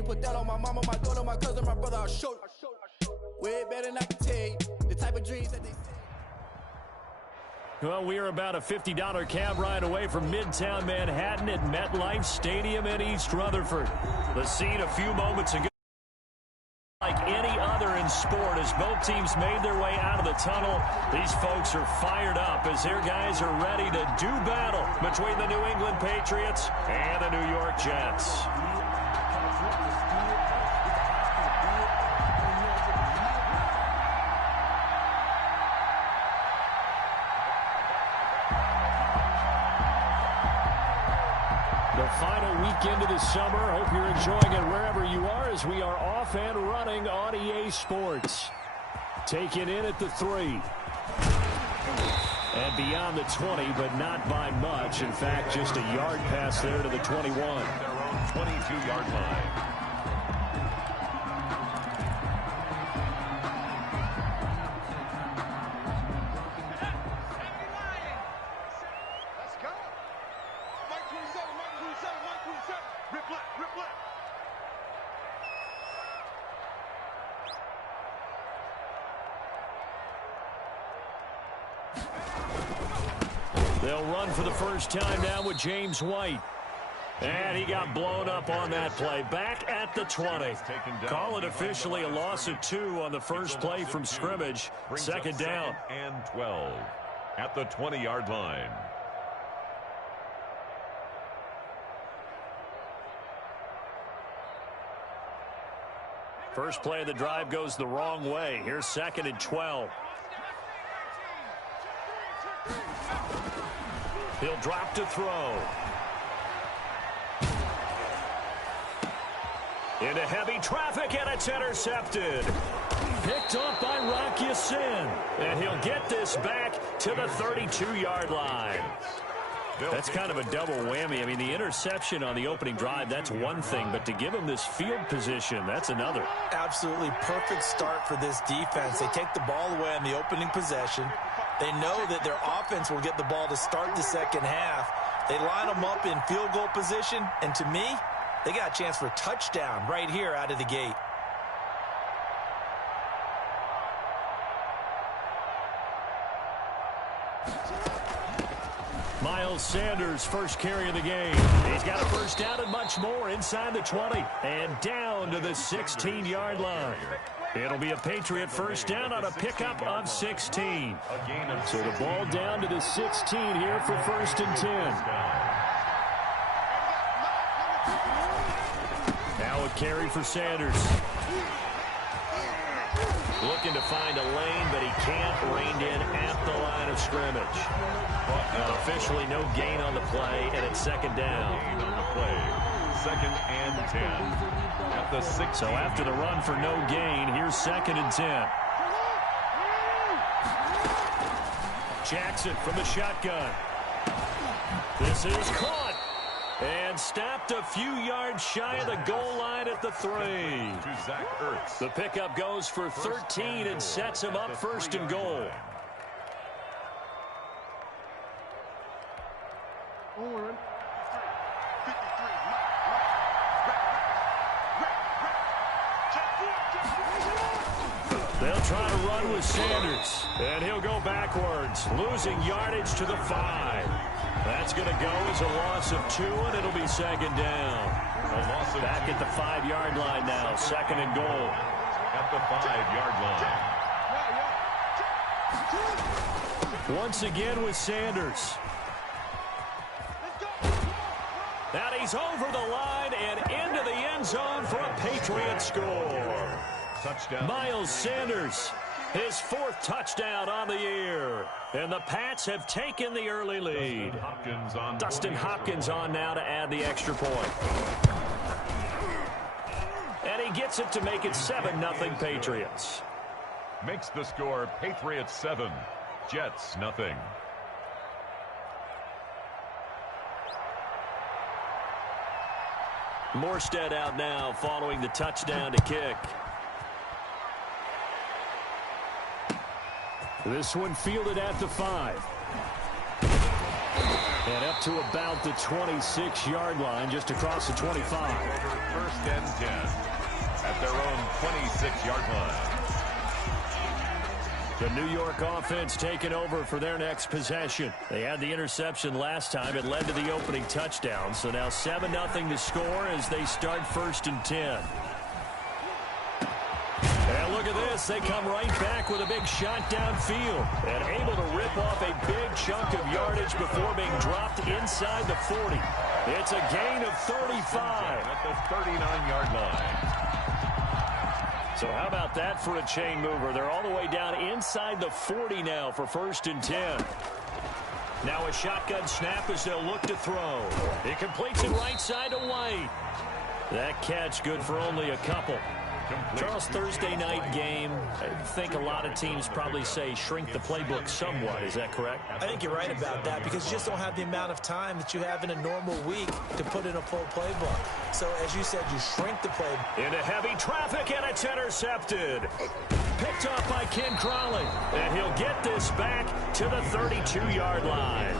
me, put that on my mama, my daughter, my cousin, my brother, I'll show you. Way better than I can tell you. The type of dreams that they say. Well, we are about a $50 cab ride away from Midtown Manhattan at MetLife Stadium in East Rutherford. The scene a few moments ago, like any other in sport, as both teams made their way out of the tunnel. These folks are fired up as their guys are ready to do battle between the New England Patriots and the New York Jets. The final weekend of the summer. Hope you're enjoying it wherever you are as we are off and running on EA Sports. Taken in at the 3. And beyond the 20, but not by much. In fact, just a yard pass there to the 21. Their own 22-yard line. They'll run for the first time now with James White. And he got blown up on that play. Back at the 20. Call it officially a loss of 2 on the first play from scrimmage. Second down. And 12 at the 20-yard line. First play of the drive goes the wrong way. Here's 2nd and 12. He'll drop to throw. Into heavy traffic, and it's intercepted. Picked off by Rock Ya-Sin. And he'll get this back to the 32-yard line. That's kind of a double whammy. I mean, the interception on the opening drive, that's one thing. But to give him this field position, that's another. Absolutely perfect start for this defense. They take the ball away on the opening possession. They know that their offense will get the ball to start the second half. They line them up in field goal position, and to me, they got a chance for a touchdown right here out of the gate. Miles Sanders, first carry of the game. He's got a first down and much more inside the 20 and down to the 16-yard line. It'll be a Patriot first down on a pickup of 16. So the ball down to the 16 here for 1st and 10. Now a carry for Sanders. Looking to find a lane, but he can't. Reined in at the line of scrimmage. Officially no gain on the play, and it's 2nd down. Gain on the play. 2nd and 10 at the 6. So after the run for no gain, here's 2nd and 10. Jackson from the shotgun. This is caught and stopped a few yards shy of the goal line at the 3. To Zach Ertz. The pickup goes for 13 and sets him up 1st and goal. They'll try to run with Sanders, and he'll go backwards, losing yardage to the 5. That's going to go as a loss of 2, and it'll be 2nd down. Back at the 5-yard line now, 2nd and goal. At the 5-yard line. Once again with Sanders. And he's over the line and into the end zone for a Patriot score. Touchdown. Miles Sanders, his 4th touchdown on the year. And the Pats have taken the early lead. Dustin Hopkins on now to add the extra point. And he gets it to make it 7-0 Patriots. Makes the score Patriots 7, Jets 0. Morstead out now following the touchdown to kick. This one fielded at the 5. And up to about the 26-yard line, just across the 25. 1st and 10. 26-yard line. The New York offense taking over for their next possession. They had the interception last time. It led to the opening touchdown. So now 7-0 to score as they start 1st and 10. And look at this. They come right back with a big shot downfield and able to rip off a big chunk of yardage before being dropped inside the 40. It's a gain of 35 at the 39-yard line. So how about that for a chain mover? They're all the way down inside the 40 now for 1st and 10. Now a shotgun snap as they'll look to throw. It completes it right side to White. That catch good for only a couple. Charles, Thursday night game, I think a lot of teams probably say shrink the playbook somewhat. Is that correct? I think you're right about that because you just don't have the amount of time that you have in a normal week to put in a full playbook. So, as you said, you shrink the playbook. Into heavy traffic, and it's intercepted. Picked up by Ken Crowley, and he'll get this back to the 32-yard line.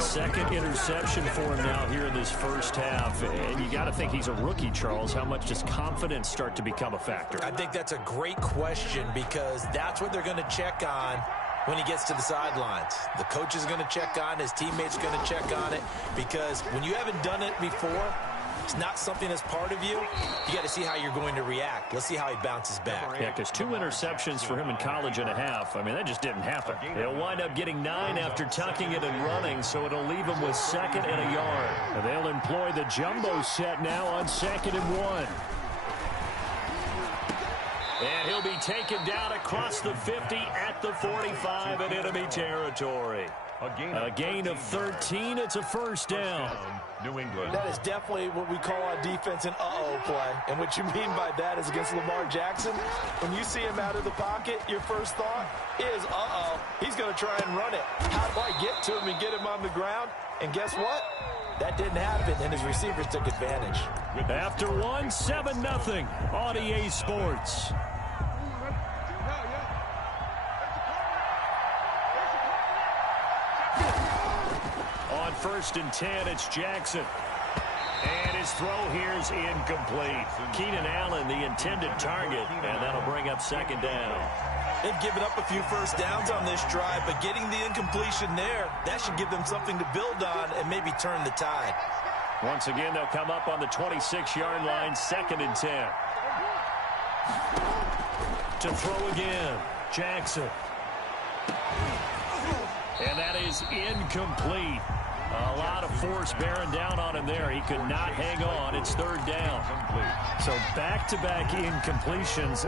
Second interception for him now here in this first half. And you got to think he's a rookie, Charles. How much does confidence start to become a factor? I think that's a great question because that's what they're going to check on when he gets to the sidelines. The coach is going to check on, his teammates are going to check on it because when you haven't done it before, it's not something that's part of you. You got to see how you're going to react. Let's see how he bounces back. Yeah, because 2 interceptions for him in college and a half. I mean, that just didn't happen. He'll wind up getting 9 after tucking it and running, so it'll leave him with 2nd and a yard. And they'll employ the jumbo set now on 2nd and 1. And he'll be taken down across the 50 at the 45 in enemy territory. A gain of 13. It's a first down. New England. That is definitely what we call on defense an uh-oh play. And what you mean by that is against Lamar Jackson, when you see him out of the pocket, your first thought is, uh-oh, he's going to try and run it. How do I get to him and get him on the ground? And guess what? That didn't happen, and his receivers took advantage. After 1, 7-0 on EA Sports. On 1st and 10, it's Jackson. And his throw here is incomplete. Keenan Allen, the intended target, and that'll bring up 2nd down. They've given up a few first downs on this drive, but getting the incompletion there, that should give them something to build on and maybe turn the tide. Once again, they'll come up on the 26-yard line, 2nd and 10. To throw again, Jackson. And that is incomplete. A lot of force bearing down on him there. He could not hang on. It's 3rd down. So back-to-back incompletions.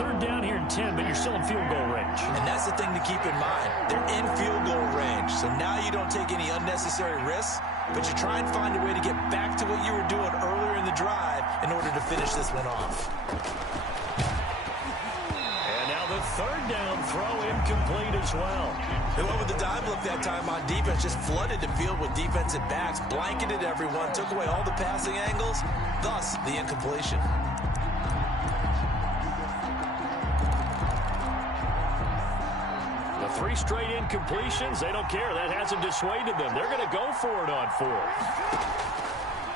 3rd down here in 10, but you're still in field goal range. And that's the thing to keep in mind. They're in field goal range. So now you don't take any unnecessary risks, but you try and find a way to get back to what you were doing earlier in the drive in order to finish this one off. The 3rd down throw incomplete as well. They went with the dime look that time on defense, just flooded the field with defensive backs, blanketed everyone, took away all the passing angles, thus the incompletion. The 3 straight incompletions, they don't care. That hasn't dissuaded them. They're going to go for it on 4th.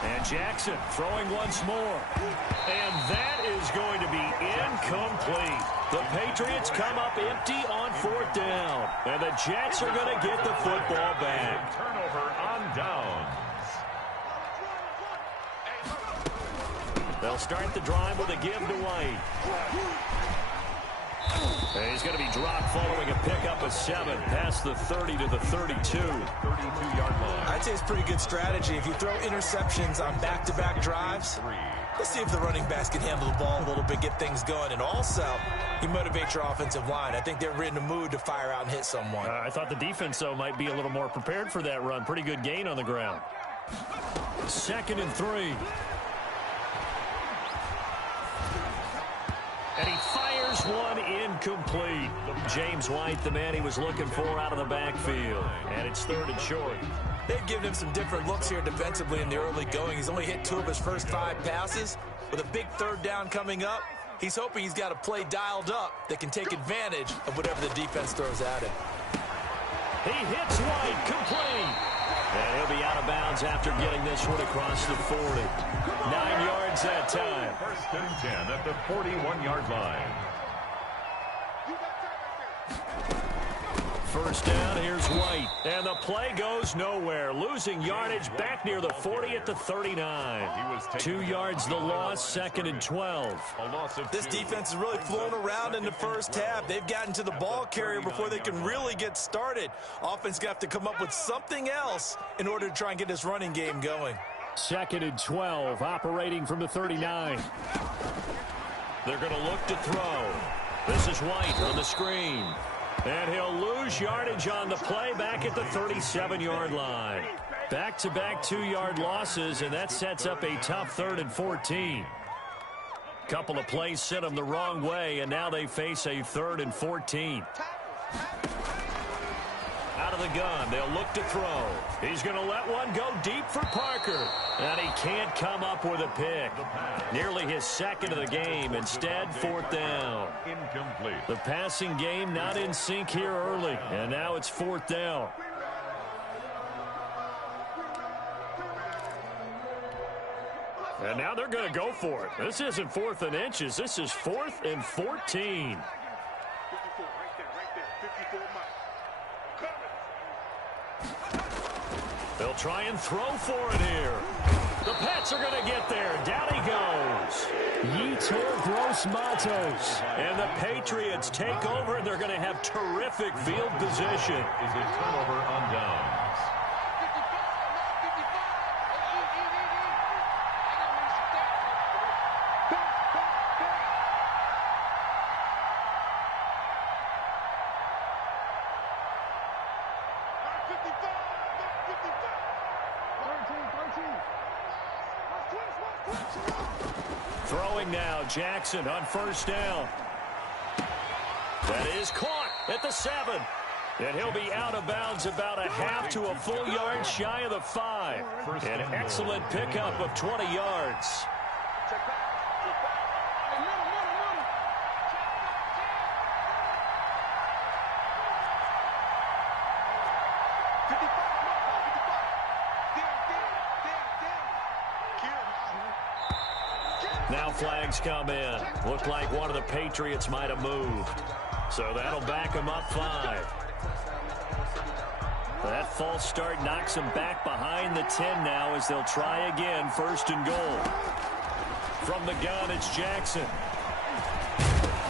And Jackson throwing once more. And that is going to be incomplete. The Patriots come up empty on 4th down. And the Jets are going to get the football back. Turnover on downs. They'll start the drive with a give to White. And he's going to be dropped following a pickup of 7 past the 30 to the 32. 32-yard line. I'd say it's pretty good strategy. If you throw interceptions on back-to-back drives, let's see if the running backs can handle the ball a little bit, get things going. And also, you motivate your offensive line. I think they're in the mood to fire out and hit someone. I thought the defense, though, might be a little more prepared for that run. Pretty good gain on the ground. 2nd and 3. And he fires one incomplete. James White, the man he was looking for out of the backfield. And it's 3rd and short. They've given him some different looks here defensively in the early going. He's only hit 2 of his first 5 passes. With a big 3rd down coming up, he's hoping he's got a play dialed up that can take advantage of whatever the defense throws at him. He hits White, complete. And he'll be out of bounds after getting this one across the 40. 9 yards that time. First and 10 at the 41-yard line. First down, here's White. And the play goes nowhere. Losing yardage back near the 40 at the 39. 2 yards the loss, second and 12. This defense is really flown around in the first half. They've gotten to the ball carrier before they can really get started. Offense got to come up with something else in order to try and get this running game going. Second and 12, operating from the 39. They're going to look to throw. This is White on the screen. And he'll lose yardage on the play back at the 37-yard line. Back-to-back 2-yard losses, and that sets up a tough 3rd and 14. Couple of plays sent them the wrong way, and now they face a 3rd and 14. Out of the gun, they'll look to throw. He's going to let one go deep for Parker. And he can't come up with a pick. Nearly his second of the game. Instead, 4th down. Incomplete. The passing game not in sync here early. And now it's 4th down. And now they're going to go for it. This isn't 4th and inches. This is 4th and 14. They'll try and throw for it here. The Pats are going to get there. Down he goes. Yetur Gross-Matos. And the Patriots take over, and they're going to have terrific field position. Is a turnover on downs. Throwing now, Jackson on first down. That is caught at the 7. And he'll be out of bounds about a half to a full yard shy of the 5. An excellent pickup of 20 yards. Now flags come in. Looked like one of the Patriots might have moved. So that'll back them up 5. That false start knocks them back behind the 10 now as they'll try again, 1st and goal. From the gun, it's Jackson.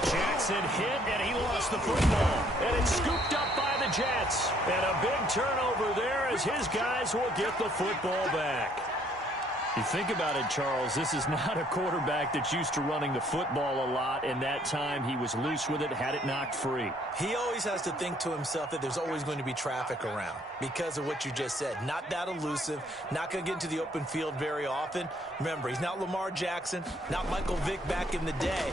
Jackson hit, and he lost the football. And it's scooped up by the Jets. And a big turnover there as his guys will get the football back. You think about it, Charles, this is not a quarterback that's used to running the football a lot, and that time he was loose with it, had it knocked free. He always has to think to himself that there's always going to be traffic around because of what you just said. Not that elusive, not going to get into the open field very often. Remember, he's not Lamar Jackson, not Michael Vick back in the day.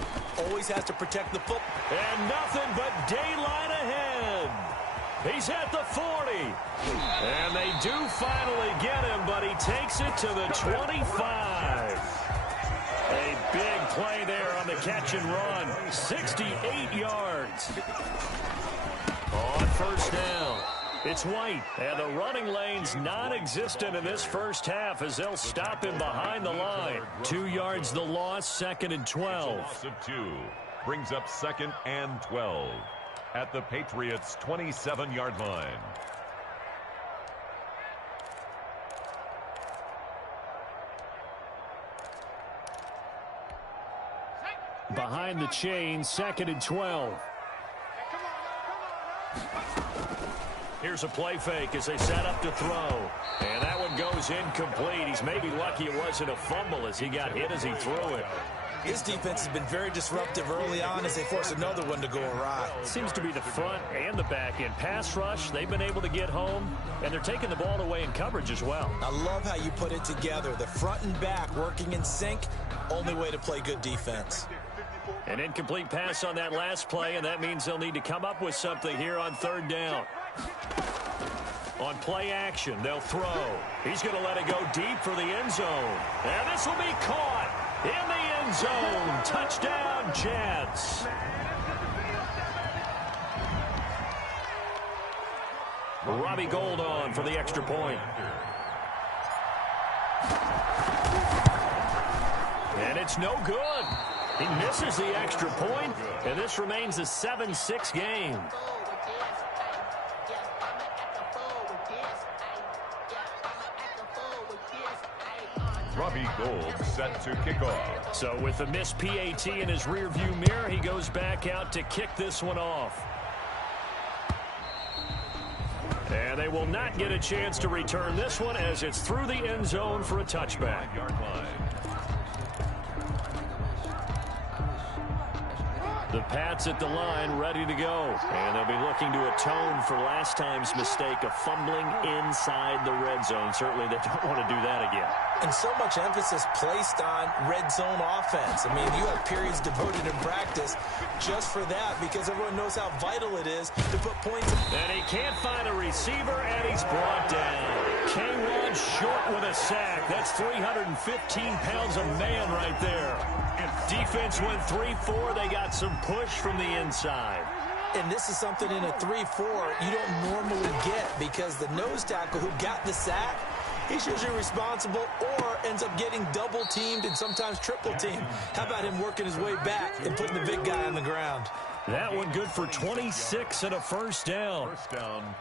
Always has to protect the football. And nothing but daylight ahead. He's at the 40. And they do finally get him, but he takes it to the 25. A big play there on the catch and run. 68 yards. On first down, it's White. And the running lane's non-existent in this first half as they'll stop him behind the line. 2 yards the loss, 2nd and 12. Loss of 2 brings up 2nd and 12. At the Patriots' 27-yard line. Behind the chain, 2nd and 12. Here's a play fake as they set up to throw. And that one goes incomplete. He's maybe lucky it wasn't a fumble as he got hit as he threw it. This defense has been very disruptive early on as they force another one to go awry. Seems to be the front and the back end. Pass rush, they've been able to get home, and they're taking the ball away in coverage as well. I love how you put it together. The front and back working in sync, only way to play good defense. An incomplete pass on that last play, and that means they'll need to come up with something here on 3rd down. On play action, they'll throw. He's going to let it go deep for the end zone. And this will be caught in the end zone. Touchdown, Jets. Robbie Gould on for the extra point. And it's no good. He misses the extra point, and this remains a 7-6 game. Robbie Gould set to kick off. So with the missed PAT in his rearview mirror, he goes back out to kick this one off. And they will not get a chance to return this one as it's through the end zone for a touchback. 5-yard line. The Pats at the line, ready to go. And they'll be looking to atone for last time's mistake of fumbling inside the red zone. Certainly they don't want to do that again. And so much emphasis placed on red zone offense. I mean, you have periods devoted in practice just for that because everyone knows how vital it is to put points in. And he can't find a receiver, and he's brought down. K-Rod short with a sack. That's 315 pounds of man right there. Defense went 3-4. They got some push from the inside. And this is something in a 3-4 you don't normally get because the nose tackle who got the sack, he's usually responsible or ends up getting double teamed and sometimes triple teamed. How about him working his way back and putting the big guy on the ground? That one good for 26 and a first down.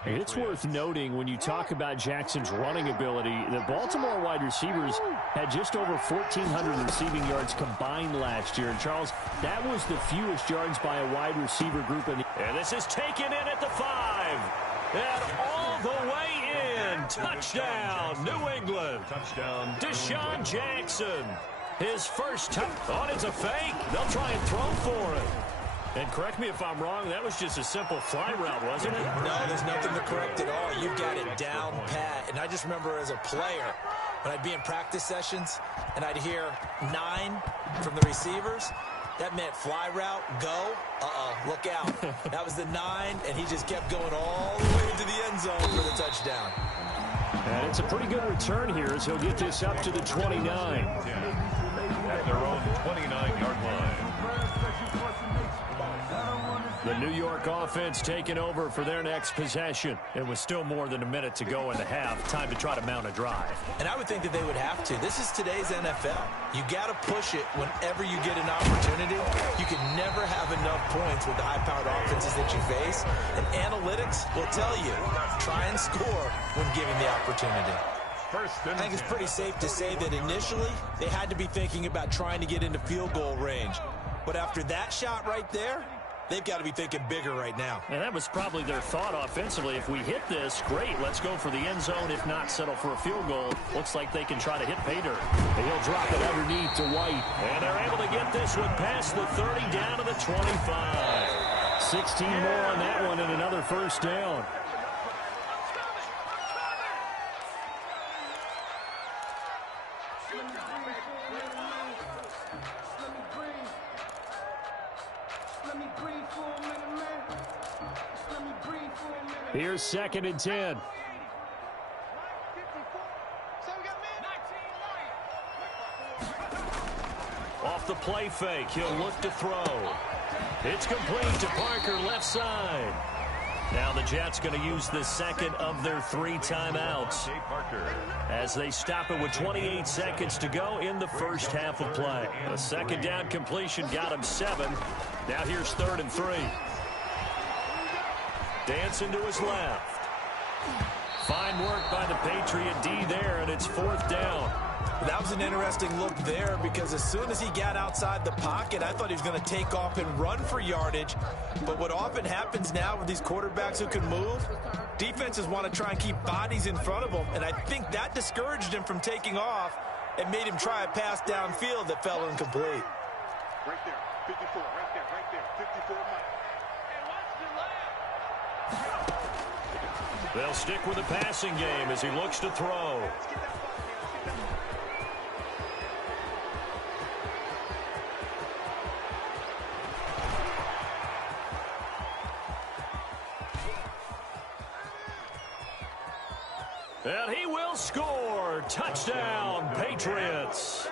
It's worth noting when you talk about Jackson's running ability, the Baltimore wide receivers had just over 1,400 receiving yards combined last year. And, Charles, that was the fewest yards by a wide receiver group. And this is taken in at the 5. And all the way in. Touchdown, New England. Touchdown. Deshaun Jackson. His first touch. Oh, it's a fake. They'll try and throw for it. And correct me if I'm wrong, that was just a simple fly route, wasn't it? No, there's nothing to correct at all. You've got it down pat. And I just remember as a player, when I'd be in practice sessions and I'd hear 9 from the receivers, that meant fly route, go, look out. That was the 9, and he just kept going all the way into the end zone for the touchdown. And it's a pretty good return here as he'll get this up to the 29. At their own 29-yard line. The New York offense taking over for their next possession. It was still more than a minute to go in the half. Time to try to mount a drive. And I would think that they would have to. This is today's NFL. You got to push it whenever you get an opportunity. You can never have enough points with the high-powered offenses that you face. And analytics will tell you, try and score when given the opportunity. I think it's pretty safe to say that initially they had to be thinking about trying to get into field goal range. But after that shot right there, they've got to be thinking bigger right now. And that was probably their thought offensively. If we hit this, great. Let's go for the end zone. If not, settle for a field goal. Looks like they can try to hit pay dirt. He'll drop it underneath to White. And they're able to get this one past the 30 down to the 25. 16 more on that one and another first down. Here's 2nd and 10. Off the play fake, he'll look to throw. It's complete to Parker, left side. Now the Jets going to use the second of their 3 timeouts as they stop it with 28 seconds to go in the first half of play. A second down completion got him 7. Now here's 3rd and 3. Dancing to his left. Fine work by the Patriot D there, and it's 4th down. That was an interesting look there because as soon as he got outside the pocket, I thought he was going to take off and run for yardage. But what often happens now with these quarterbacks who can move, defenses want to try and keep bodies in front of them, and I think that discouraged him from taking off and made him try a pass downfield that fell incomplete. Right there, 54, right there, 54. They'll stick with the passing game as he looks to throw. And he will score. Touchdown, Patriots.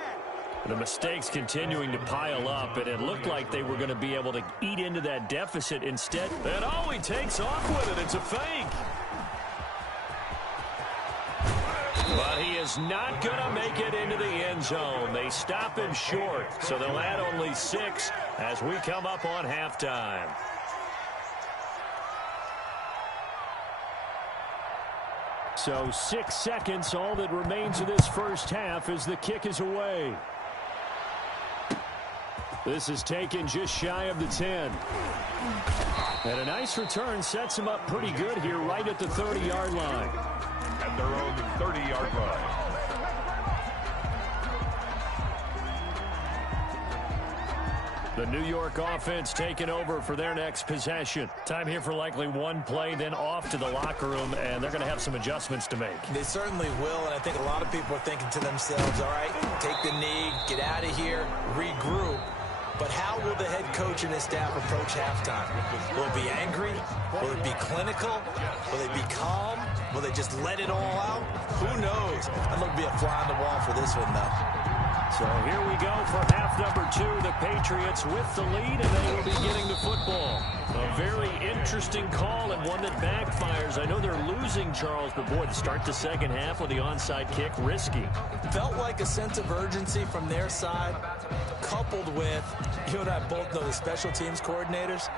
The mistakes continuing to pile up, and it looked like they were going to be able to eat into that deficit instead. And oh, he takes off with it. It's a fake. But he is not going to make it into the end zone. They stop him short, so they'll add only 6 as we come up on halftime. So 6 seconds, all that remains of this first half as the kick is away. This is taken just shy of the 10. And a nice return sets him up pretty good here right at the 30-yard line. At their own 30-yard line. The New York offense taking over for their next possession. Time here for likely one play, then off to the locker room, and they're going to have some adjustments to make. They certainly will, and I think a lot of people are thinking to themselves, all right, take the knee, get out of here, regroup. But how will the head coach and his staff approach halftime? Will it be angry? Will it be clinical? Will they be calm? Will they just let it all out? Who knows? I'd love to be a fly on the wall for this one, though. So here we go for half number 2. The Patriots with the lead, and they will be getting the football. A very interesting call and one that backfires. I know they're losing, Charles, but boy, to start the second half with the onside kick, risky. Felt like a sense of urgency from their side, coupled with, you and I both know the special teams coordinators,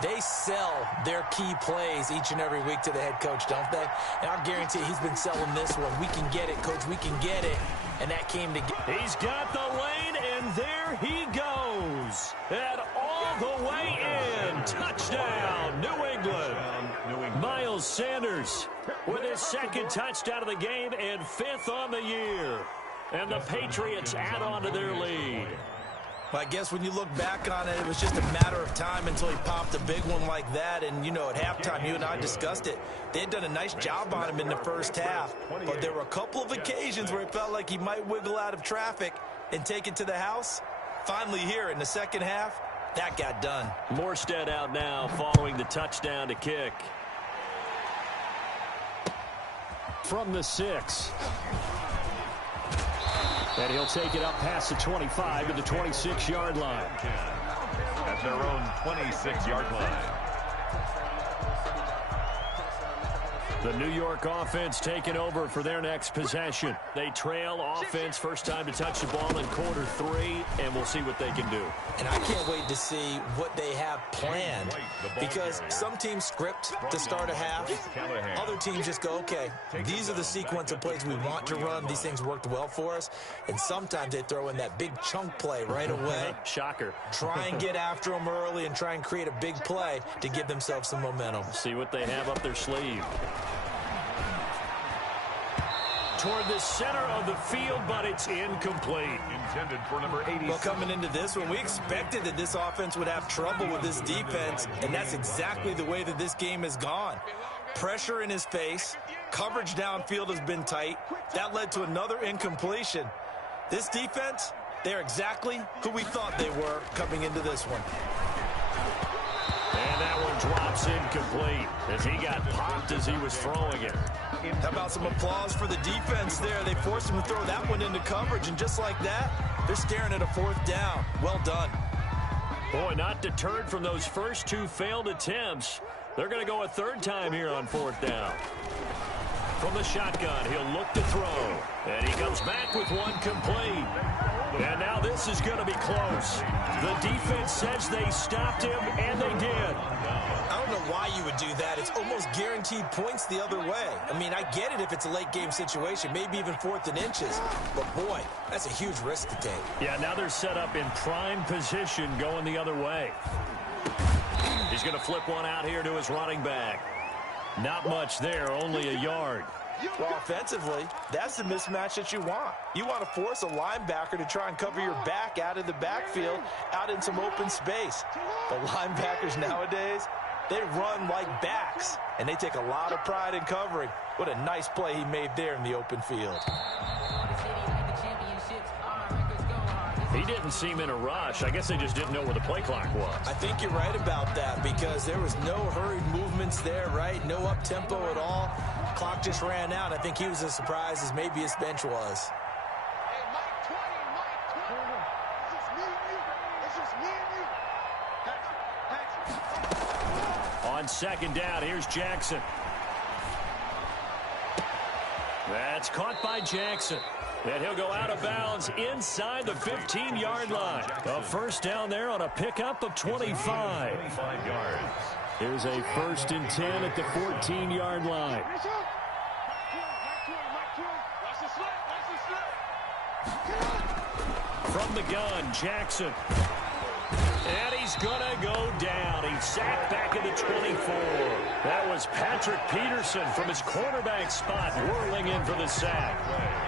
they sell their key plays each and every week to the head coach, don't they? And I guarantee he's been selling this one. We can get it, coach, we can get it. And that came together. He's got the lane, and there he goes. And all the way in. Touchdown, New England. Miles Sanders with his second touchdown of the game and 5th on the year. And the Patriots add on to their lead. Well, I guess when you look back on it, it was just a matter of time until he popped a big one like that. And, you know, at halftime, you and I discussed it. They had done a nice job on him in the first half. But there were a couple of occasions where it felt like he might wiggle out of traffic and take it to the house. Finally here in the second half, that got done. Morstead out now following the touchdown to kick. From the 6. And he'll take it up past the 25 to the 26-yard line. At their own 26-yard line. The New York offense taking over for their next possession. They trail offense, first time to touch the ball in quarter 3, and we'll see what they can do. And I can't wait to see what they have planned, because some teams script to start a half. Other teams just go, okay, these are the sequence of plays we want to run. These things worked well for us. And sometimes they throw in that big chunk play right away. Shocker. Try and get after them early and try and create a big play to give themselves some momentum. See what they have up their sleeve. Toward the center of the field, but it's incomplete. Intended for number 80. Well, coming into this one, we expected that this offense would have trouble with this defense, and that's exactly the way that this game has gone. Pressure in his face, coverage downfield has been tight. That led to another incompletion. This defense, they're exactly who we thought they were coming into this one. And that one drops incomplete as he got popped as he was throwing it. How about some applause for the defense there? They forced him to throw that one into coverage, and just like that, they're staring at a 4th down. Well done. Boy, not deterred from those first 2 failed attempts. They're going to go a 3rd time here on 4th down. From the shotgun, he'll look to throw. And he comes back with one complete. And now this is going to be close. The defense says they stopped him, and they did. I don't know why you would do that. It's almost guaranteed points the other way. I mean, I get it if it's a late-game situation, maybe even 4th and inches. But, boy, that's a huge risk to take. Yeah, now they're set up in prime position going the other way. He's going to flip one out here to his running back. Not much there, only a yard. Well, offensively, that's the mismatch that you want. You want to force a linebacker to try and cover your back out of the backfield, out in some open space. The linebackers nowadays, they run like backs, and they take a lot of pride in covering. What a nice play he made there in the open field. He didn't seem in a rush. I guess they just didn't know where the play clock was. I think you're right about that, because there was no hurried movements there, right? No up-tempo at all. Clock just ran out. I think he was as surprised as maybe his bench was. Hey, Mike 20, Mike 20. It's just me and you. It's just me and you. On 2nd down, here's Jackson. That's caught by Jackson. And he'll go out of bounds inside the 15-yard line. A first down there on a pickup of 25. 25 yards. Here's a 1st and 10 at the 14-yard line. From the gun, Jackson. And he's going to go down. He's sacked back at the 24. That was Patrick Peterson from his quarterback spot whirling in for the sack.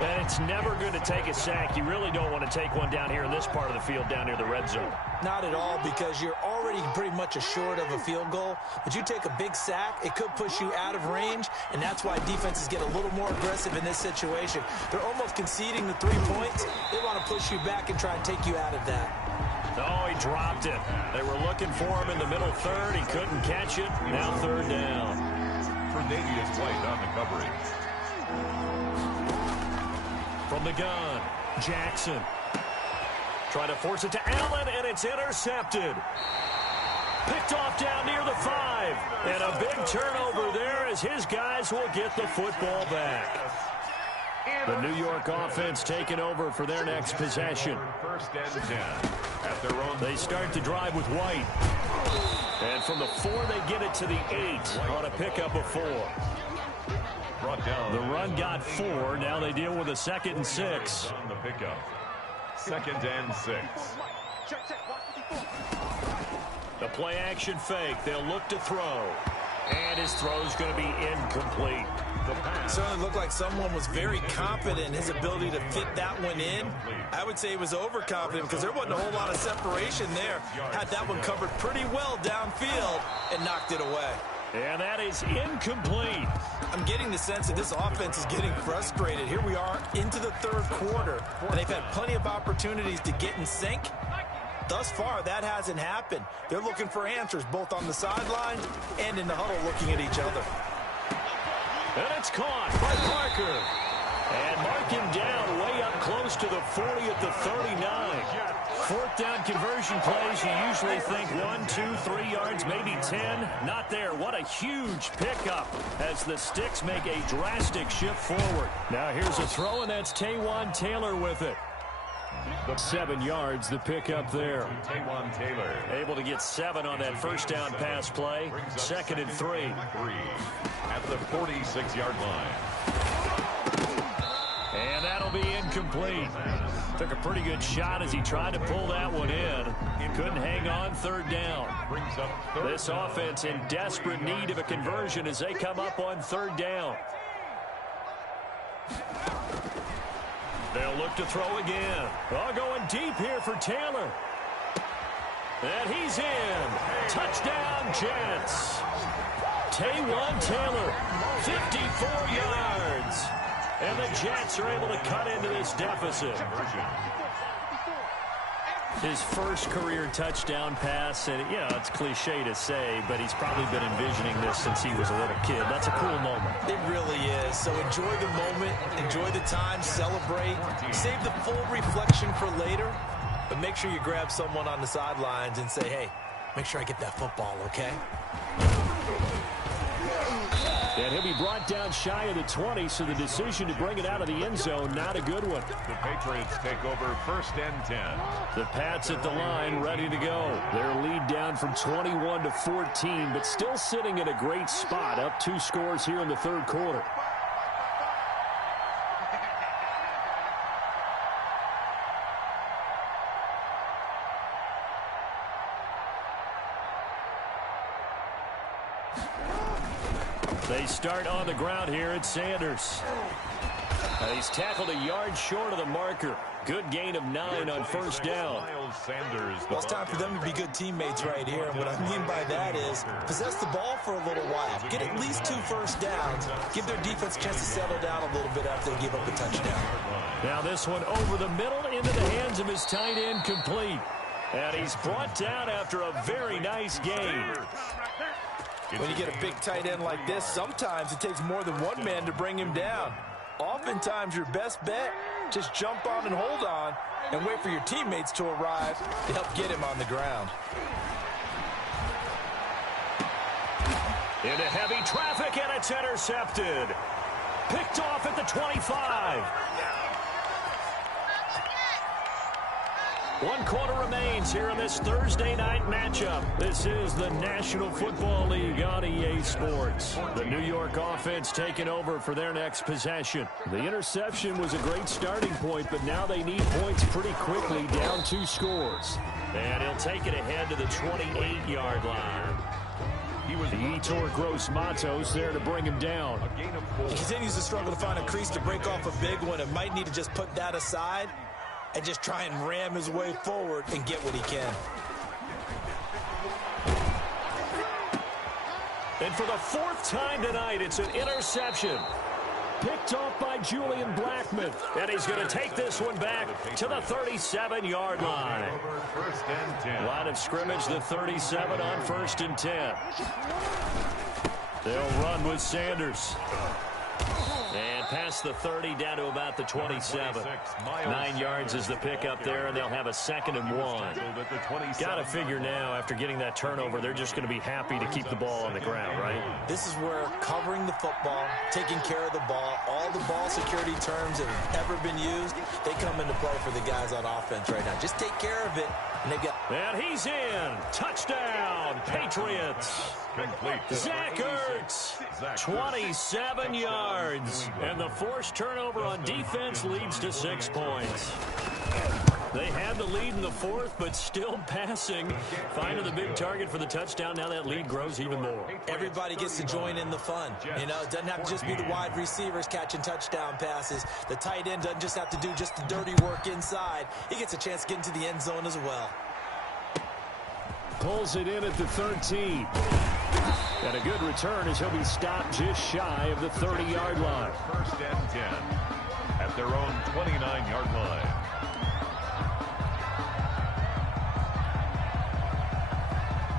And it's never good to take a sack. You really don't want to take one down here in this part of the field down near the red zone. Not at all, because you're already pretty much assured of a field goal. But you take a big sack, it could push you out of range, and that's why defenses get a little more aggressive in this situation. They're almost conceding the 3 points. They want to push you back and try and take you out of that. Oh, he dropped it. They were looking for him in the middle third. He couldn't catch it. Now 3rd down. Tre'Davious White on the coverage. From the gun, Jackson. Trying to force it to Allen, and it's intercepted. Picked off down near the 5. And a big turnover there as his guys will get the football back. The New York offense taking over for their next possession. 1st and 10 at their own. They start the drive with White. And from the 4, they get it to the 8 on a pickup of 4. Brought down. The run got 4. Now they deal with a 2nd and 6. On the pickup. 2nd and 6. The play action fake. They'll look to throw. And his throw's going to be incomplete. It certainly looked like someone was very confident in his ability to fit that one in. I would say he was overconfident because there wasn't a whole lot of separation there. Had that one covered pretty well downfield and knocked it away. And that is incomplete. I'm getting the sense that this offense is getting frustrated. Here we are into the 3rd quarter, and they've had plenty of opportunities to get in sync. Thus far, that hasn't happened. They're looking for answers both on the sideline and in the huddle looking at each other. And it's caught by Parker. And mark him down way up close to the 40 at the 39. 4th down conversion plays, you usually think 1, 2, 3 yards, maybe 10. Not there. What a huge pickup as the Sticks make a drastic shift forward. Now here's a throw, and that's Taywan Taylor with it. 7 yards, the pickup there. Taywan Taylor. Able to get 7 on that 1st down pass play. 2nd and 3. At the 46-yard line. And that'll be incomplete. Took a pretty good shot as he tried to pull that one in. Couldn't hang on. 3rd down. Brings up This offense in desperate need of a conversion as they come up on 3rd down. They'll look to throw again. Oh, going deep here for Taylor. And he's in. Touchdown, Jets. Taywan Taylor, 54 yards. And the Jets are able to cut into this deficit. His first career touchdown pass, and it's cliche to say, but he's probably been envisioning this since he was a little kid. That's a cool moment. It really is. So enjoy the moment, enjoy the time, celebrate, save the full reflection for later, but make sure you grab someone on the sidelines and say, hey, make sure I get that football, okay? And he'll be brought down shy of the 20, so the decision to bring it out of the end zone, not a good one. The Patriots take over 1st and 10. The Pats at the line, ready to go. Their lead down from 21 to 14, but still sitting in a great spot, up 2 scores here in the 3rd quarter. They start on the ground here at Sanders. He's tackled a yard short of the marker. Good gain of 9 on 1st down. Well, it's time for them to be good teammates right here. And what I mean by that is possess the ball for a little while. Get at least 2 first downs. Give their defense a chance to settle down a little bit after they give up a touchdown. Now this one over the middle into the hands of his tight end, complete. And he's brought down after a very nice gain. When you get a big tight end like this, sometimes it takes more than one man to bring him down. Oftentimes, your best bet, just jump on and hold on and wait for your teammates to arrive to help get him on the ground. Into heavy traffic, and it's intercepted. Picked off at the 25. 1 quarter remains here in this Thursday night matchup. This is the National Football League on EA Sports. The New York offense taking over for their next possession. The interception was a great starting point, but now they need points pretty quickly, down 2 scores. And he'll take it ahead to the 28-yard line. Yetur Gross-Matos there to bring him down. He continues to struggle to find a crease to break off a big one and might need to just put that aside and just try and ram his way forward and get what he can. And for the 4th time tonight, it's an interception. Picked off by Julian Blackmon. And he's going to take this one back to the 37-yard line. Line of scrimmage, the 37 on 1st and 10. They'll run with Sanders. And past the 30 down to about the 27. 9 yards is the pickup there, and they'll have a 2nd and 1. Got to figure now, after getting that turnover, they're just going to be happy to keep the ball on the ground, right? This is where covering the football, taking care of the ball, all the ball security terms that have ever been used, they come into play for the guys on offense right now. Just take care of it, and they've got... And he's in. Touchdown, Patriots. Zach Ertz, 27 yards. And the forced turnover on defense leads to 6 points. They had the lead in the 4th, but still passing. Finding the big target for the touchdown. Now that lead grows even more. Everybody gets to join in the fun. You know, it doesn't have to just be the wide receivers catching touchdown passes. The tight end doesn't just have to do just the dirty work inside. He gets a chance to get into the end zone as well. Pulls it in at the 13. And a good return as he'll be stopped just shy of the 30-yard line. 1st and 10 at their own 29-yard line.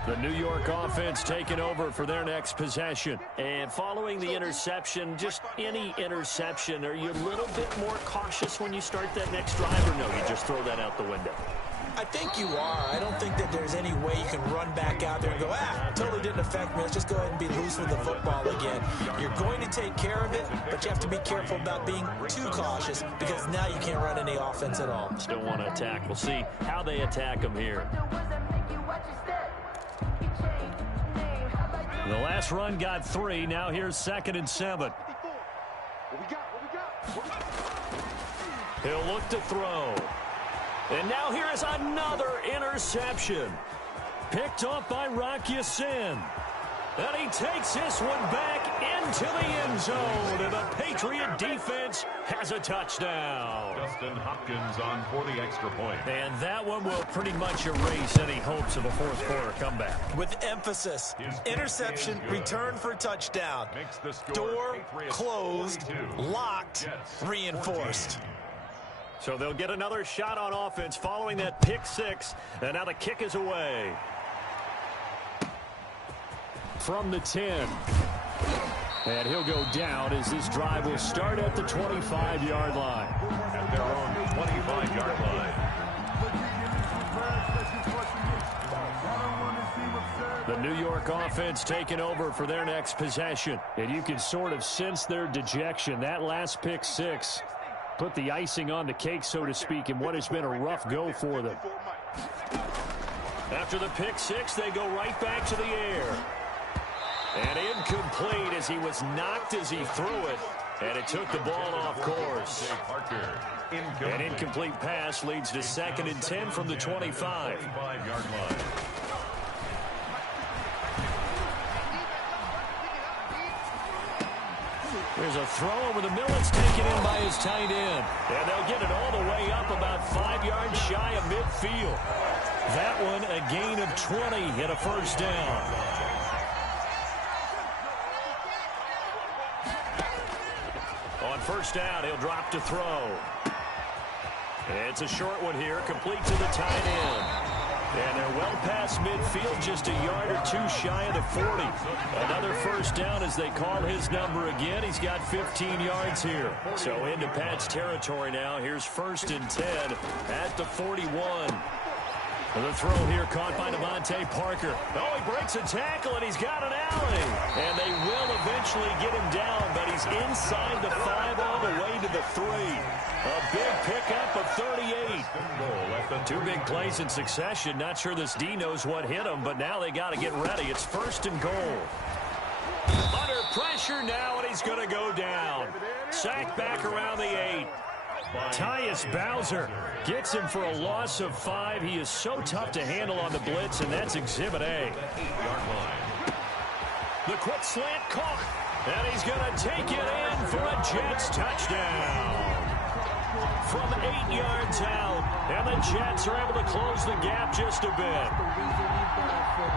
The New York offense taking over for their next possession. And following the interception, just any interception, are you a little bit more cautious when you start that next drive, or no, you just throw that out the window? I think you are. I don't think that there's any way you can run back out there and go, totally didn't affect me. Let's just go ahead and be loose with the football again. You're going to take care of it, but you have to be careful about being too cautious because now you can't run any offense at all. Still want to attack. We'll see how they attack them here. The last run got 3. Now here's 2nd and 7. He'll look to throw. And now here is another interception. Picked off by Rock Ya-Sin. And he takes this one back into the end zone. And the Patriot defense has a touchdown. Justin Hopkins on for the extra point. And that one will pretty much erase any hopes of a 4th quarter comeback. With emphasis, interception, return for touchdown. Door closed, locked, reinforced. So they'll get another shot on offense following that pick 6. And now the kick is away. From the 10. And he'll go down as this drive will start at the 25-yard line. At their own 25-yard line. The New York offense taking over for their next possession. And you can sort of sense their dejection. That last pick 6 put the icing on the cake, so to speak, in what has been a rough go for them. After the pick 6, they go right back to the air. And incomplete as he was knocked as he threw it. And it took the ball off course. An incomplete pass leads to 2nd and 10 from the 25. 25-yard line. There's a throw over the middle. It's taken in by his tight end. And they'll get it all the way up about 5 yards shy of midfield. That one a gain of 20 and a 1st down. On 1st down, he'll drop to throw. It's a short one here, complete to the tight end. And they're well past midfield, just a yard or 2 shy of the 40. Another 1st down as they call his number again. He's got 15 yards here. So into Pat's territory now. Here's 1st and 10 at the 41. The throw here caught by Devontae Parker. Oh, he breaks a tackle, and he's got an alley. And they will eventually get him down, but he's inside the 5 all the way to the 3. A big pickup of 38. 2 big plays in succession. Not sure this D knows what hit him, but now they got to get ready. It's 1st and goal. Under pressure now, and he's going to go down. Sacked back around the 8. Tyus Bowser gets him for a loss of 5. He is so tough to handle on the blitz, and that's Exhibit A. The quick slant caught, and he's going to take it in for a Jets touchdown. From 8 yards out, and the Jets are able to close the gap just a bit.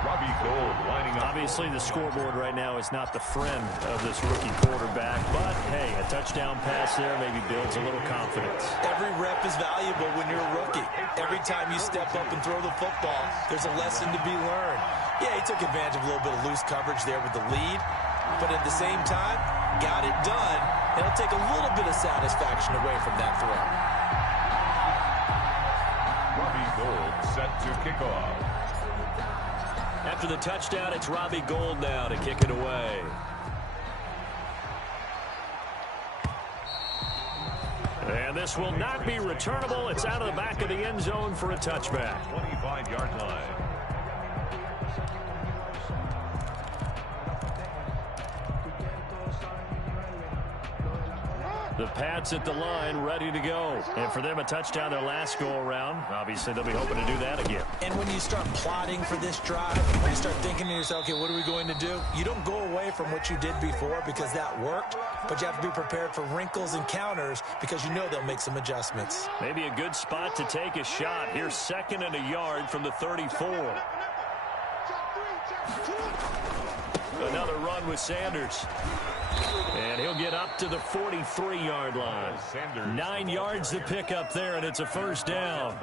Robbie Gould lining up. Obviously, the scoreboard right now is not the friend of this rookie quarterback, but, hey, a touchdown pass there maybe builds a little confidence. Every rep is valuable when you're a rookie. Every time you step up and throw the football, there's a lesson to be learned. Yeah, he took advantage of a little bit of loose coverage there with the lead, but at the same time, got it done. It'll take a little bit of satisfaction away from that throw. Robbie Gould set to kick off. After the touchdown, it's Robbie Gould now to kick it away. And this will not be returnable. It's out of the back of the end zone for a touchback. 25-yard line. The Pats at the line, ready to go. And for them, a touchdown their last go-around. Obviously, they'll be hoping to do that again. And when you start plotting for this drive, when you start thinking to yourself, okay, what are we going to do? You don't go away from what you did before because that worked, but you have to be prepared for wrinkles and counters because you know they'll make some adjustments. Maybe a good spot to take a shot. Here's 2nd and a yard from the 34. Another run with Sanders. And he'll get up to the 43-yard line. 9 yards to pick up there, and it's a 1st down.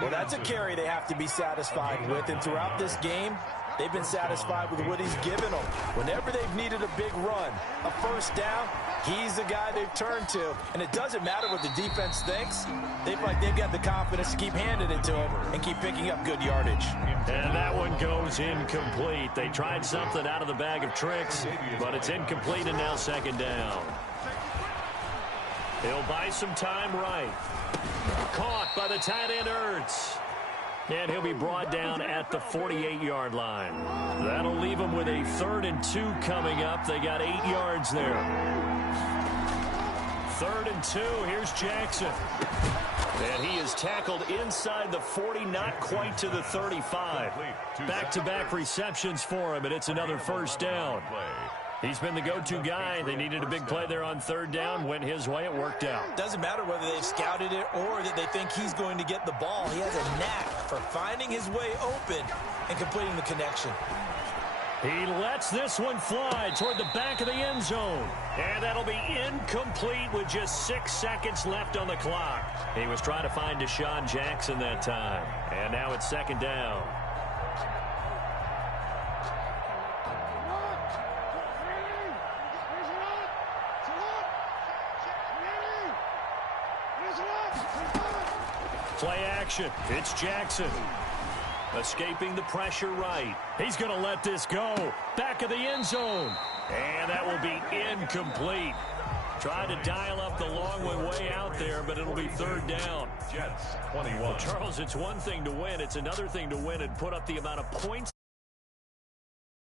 Well, that's a carry they have to be satisfied with, and throughout this game, they've been satisfied with what he's given them. Whenever they've needed a big run, a 1st down, he's the guy they've turned to. And it doesn't matter what the defense thinks. They feel like they've got the confidence to keep handing it to him and keep picking up good yardage. And that one goes incomplete. They tried something out of the bag of tricks, but it's incomplete and now 2nd down. He'll buy some time right. Caught by the tight end Ertz. And he'll be brought down at the 48-yard line. That'll leave him with a 3rd and 2 coming up. They got 8 yards there. 3rd and 2. Here's Jackson. And he is tackled inside the 40, not quite to the 35. Back-to-back receptions for him, and it's another 1st down. He's been the go-to guy. They needed a big play there on 3rd down. Went his way. It worked out. Doesn't matter whether they've scouted it or that they think he's going to get the ball. He has a knack for finding his way open and completing the connection. He lets this one fly toward the back of the end zone. And that'll be incomplete with just 6 seconds left on the clock. He was trying to find Deshaun Jackson that time. And now it's 2nd down. Play action. It's Jackson. Escaping the pressure right. He's going to let this go. Back of the end zone. And that will be incomplete. Tried to dial up the long way out there, but it'll be 3rd down. Jets 21. Well, Charles, it's one thing to win. It's another thing to win and put up the amount of points